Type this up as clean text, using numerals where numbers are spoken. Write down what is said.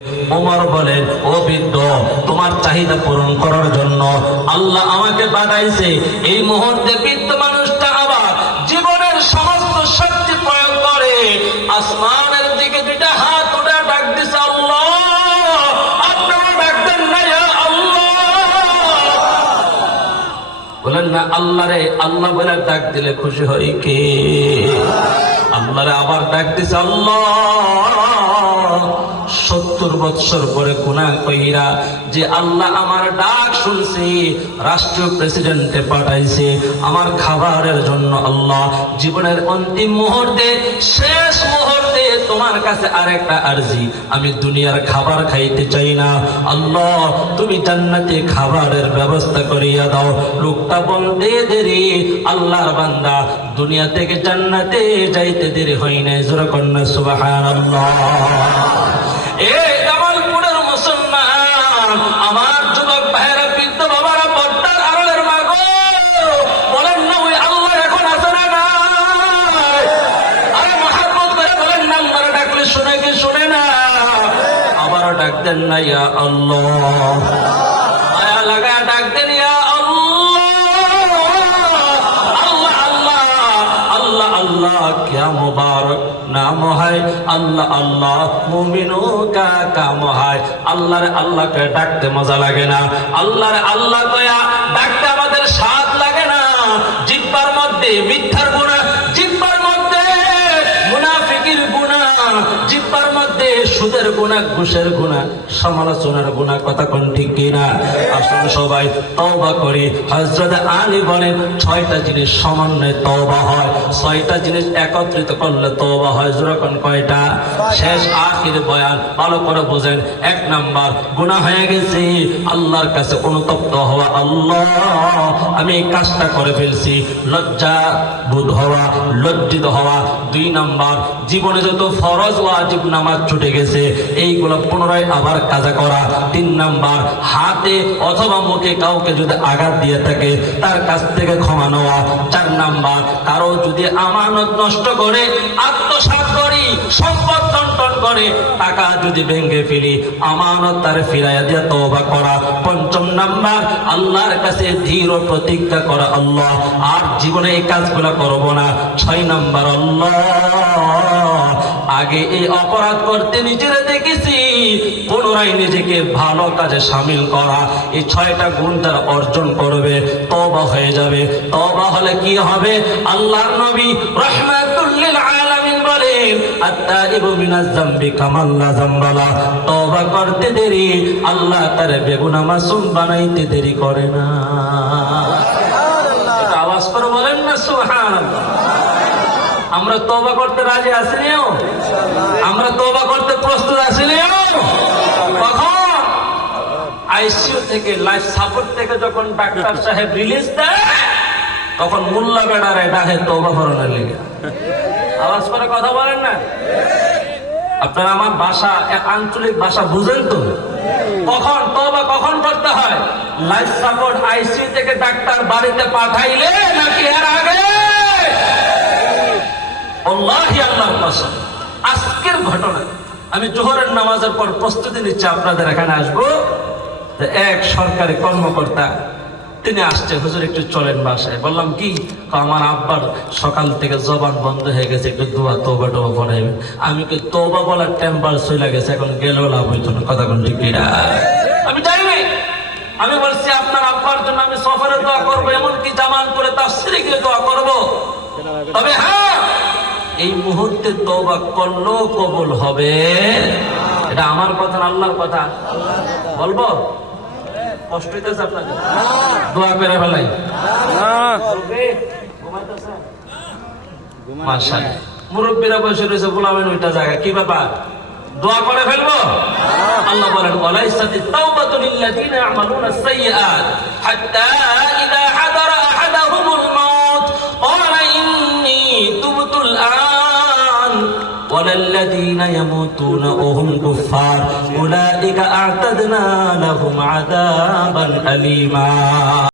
ওমর বলেন, ও বৃদ্ধ, তোমার চাহিদা পূরণ করার জন্য আল্লাহ আমাকে পাঠাইছে। এই মুহূর্তে বৃদ্ধ মানুষটা আবার জীবনের সমস্ত শক্তি প্রয়োগ করে আসমানের দিকে দুইটা হাত উঠে ডাক দিছে, আল্লাহ। আপনারা ডাকতেন না ইয়া আল্লাহ, বলেন না আল্লাহ রে। আল্লাহ বলে ডাক দিলে খুশি হয় কে? আল্লাহরে আবার ডাক দিছে, আল্লাহ। 70 বৎসর পরে গুনাহ কইরা যে আল্লাহ আমার ডাক শুনছে, রাষ্ট্রীয় প্রেসিডেন্টে পাঠাইছে আমার খাবারের জন্য। আল্লাহ, জীবনের অন্তিম মুহূর্তে, শেষ মুহূর্তে তোমার কাছে আরেকটা আরজি, আমি দুনিয়ার খাবার খাইতে চাই না। আল্লাহ, তুমি জান্নাতে খাবারের ব্যবস্থা করিয়া দাও। লোকটা বলতে দেরি, আল্লাহর বান্দা দুনিয়া থেকে জান্নাতে যাইতে দেরি হয় নাই। জোরে কন্যা সুবহানাল্লাহ। এই জামালপুরের মুসলমান, আমার যুবক ভাইয়েরা, বৃদ্ধ বাবারা, পর্দার আড়ালের মা গো, বলেন না ওই আল্লাহ এখন আছে না নাই? আরে মহাব্বত করে বলেন না, আল্লাহর ডাকলে শুনে কি শুনে না? আবারও ডাক দেন না ইয়া আল্লাহ, মায়া লাগা ডাক দেন ইয়া अल्लाह। क्या मुबारक नाम है अल्लाह, अल्लाह मुमिनों का काम है। अल्लाह रे अल्लाह के डाकते मजा लगे ना, अल्लाह रे अल्लाह कया डाकते আমাদের স্বাদ লাগে না। জিহ্বার মধ্যে মিথ্যার গুনাহ, জিহ্বার মধ্যে মুনাফিকির গুনাহ, জিহ্বার মধ্যে সুদের গুনাহ, ঘুষের গুনাহ, সমালোচনার গুনাহ। কথা কোন ঠিক কিনা? আসুন সবাই তওবা করি। হযরত আলী বলেন, 6টা জিনিস সমন্বয়ে তওবা হয়, 6টা জিনিস একত্রিত করলে তওবা হয়। যেরকম কয়টা? শেষ আখির বয়ান ভালো করে বুঝেন। 1 নাম্বার, গুনাহ হয়ে গেছে, আল্লাহর কাছে অনুতপ্ত হওয়া। আল্লাহ, আমি এই কাজটা করে ফেলছি, লজ্জা বোধ হওয়া, লজ্জিত হওয়া। 2 নাম্বার, জীবনে যত ফরজ ওয়াজিব নামাজ ছুটে গেছে এইগুলো পুনরায় আবার কাজা করা। 3 নাম্বার, হাতে অথবা মুখে কাউকে যদি আঘাত দিয়ে থাকে তার কাছ থেকে ক্ষমা নেওয়া। 4 নাম্বার, কারো যদি আমানত নষ্ট করে, আত্মসাৎ করি, সম্পদ লুণ্ঠন করে, টাকা যদি ভেঙে ফেলি, আমানত তার ফিরাইয়া দিয়ে তওবা করা। 5 নাম্বার, আল্লাহর কাছে দৃঢ় প্রতিজ্ঞা করা, আল্লাহ আর জীবনে এই কাজগুলো করব না। 6 নাম্বার, আল্লাহ আগে এই অপরাধ করতে নিজেরা দেখেছি, পুনরায় নিজেকে ভালো কাজে শামিল করা। এই 6টা গুণ তারা অর্জন করবে, তওবা হয়ে যাবে। তওবা হলে কি হবে? আল্লাহর নবী রাহমাতুল লিল আলামিন বলেন, আত-তাইবু মিনাজ যামবি কামান লা যামবা লা। তওবা করতে দেরি, আল্লাহ তার বেগুনাহ মাসুম বানাইতে দেরি করে না। সুবহানাল্লাহ। আওয়াজ করে বলেন না সুবহানাল্লাহ। আমরা তওবা করতে রাজি আছি না? আমরা তওবা করতে প্রস্তুত আছি না? কখন? আইসিইউ থেকে, লাইফ সাপোর্ট থেকে যখন ডাক্তার সাহেব রিলিজ দেয়, তখন মোল্লা বেড়ারে ডাকে তওবা করার লাগে। আওয়াজ করে কথা বলেন না? আপনারা আমার ভাষা, আঞ্চলিক ভাষা বুঝেন তো? কখন তওবা কখন করতে হয়? লাইফ সাপোর্ট আইসিইউ থেকে ডাক্তার বাড়িতে পাঠাইলে নাকি এর আগে? আল্লাহি আল্লাহর কসম, আজকের ঘটনা। আমি জোহরের নামাজের পর প্রস্তুতি নিচ্ছি, আপনাদের এখানে আসবো। এক সরকারি কর্মকর্তা তিনি আসছে, হুজুর একটু চলেন বাসায়। বললাম কি? আমার আব্বার সকাল থেকে জবান বন্ধ হয়ে গেছে, একটু দোয়া তওবা টওবা পড়াইবেন। আমি কি তওবা বলার টেম্পার চলে গেছে, এখন গেলেও লাভ হইতো না। কথা কোন ঠিক কিনা? আমি যাইনি। আমি বলছি আপনার আব্বার জন্য আমি সফরে দোয়া করবো, এমনকি জামালপুরে তাফসীরে গিয়ে দোয়া করবো। তবে হ্যাঁ, এই মুহূর্তে তওবা করলেও কবুল হবে। এটা আমার কথা না, আল্লাহর কথা। বলবো? কষ্ট হইতেছে আপনাদের? দোয়া করে ফেলাই। মাশাআল্লাহ, মুরব্বীরা বসে রয়েছে, বলাবেন ওইটা জায়গা। কি ব্যাপার? দোয়া করে ফেলবো? আল্লাহ বলেন, ওয়ালাইসাতিত তাওবাতু লিল্লাযিনা ইয়া'মালুনা আস-সাইয়্যাত হাত্তা ইযা হাদারা আহাদাহুমুল মাউত ক্বালা ইন্নী তুবতুল আন ওয়ালাল্লাযীনা ইয়ামুতুনা ওয়া হুম কুফফার উলাইকা আ'তাদনা লাহুম আযাবান আলীমা।